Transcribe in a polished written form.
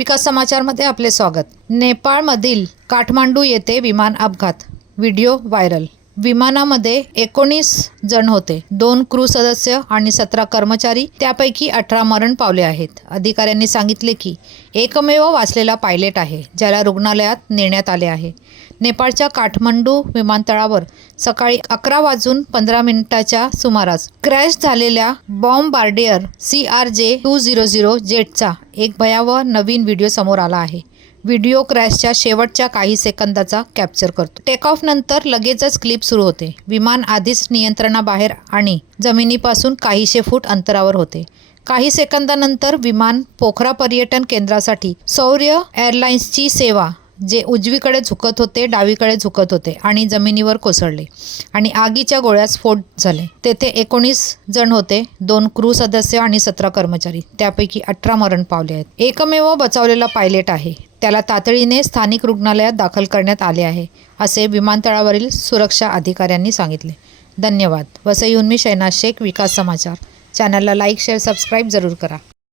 विकास समाचारमध्ये आपले स्वागत। नेपाळमधील काठमांडू येथे विमान अपघात, व्हिडिओ व्हायरल। विमानामध्ये 19 जण होते, 2 क्रू सदस्य आणि 17 कर्मचारी, त्यापैकी 18 मरण पावले आहेत। अधिकाऱ्यांनी सांगितले की एकमेव वाचलेला पायलट आहे, ज्याला रुग्णालयात नेण्यात आले आहे। नेपाळच्या काठमांडू विमानतळावर सकाळी 11:15च्या सुमारास क्रॅश झालेल्या बॉम्बार्डियर CRJ-200 जेटचा एक भयावह नवीन व्हिडिओ समोर आला आहे। व्हिडिओ क्रॅशच्या शेवटच्या काही सेकंदाचा कॅप्चर करतो। टेक ऑफ नंतर लगेचच क्लिप सुरू होते। विमान आधीच नियंत्रणाबाहेर आणि जमिनीपासून काहीशे फूट अंतरावर होते। काही सेकंदानंतर विमान पोखरा पर्यटन केंद्रासाठी शौर्य एअरलाइन्सची सेवा, जे उजवीकडे झुकत होते, डावीकडे झुकत होते आणि जमिनीवर कोसळले आणि आगीच्या गोळ्यात स्फोट झाले। तेथे 19 जण होते, 2 क्रू सदस्य आणि 17 कर्मचारी, त्यापैकी 18 मरण पावले आहेत। एकमेव बचावलेला पायलट आहे, त्याला तातडीने स्थानिक रुग्णालयात दाखल करण्यात आले आहे, असे विमानतळावरील सुरक्षा अधिकाऱ्यांनी सांगितले। धन्यवाद। वसईहून मी शहनाज शेख, विकास समाचार। चॅनलला लाईक, शेअर, सबस्क्राईब जरूर करा।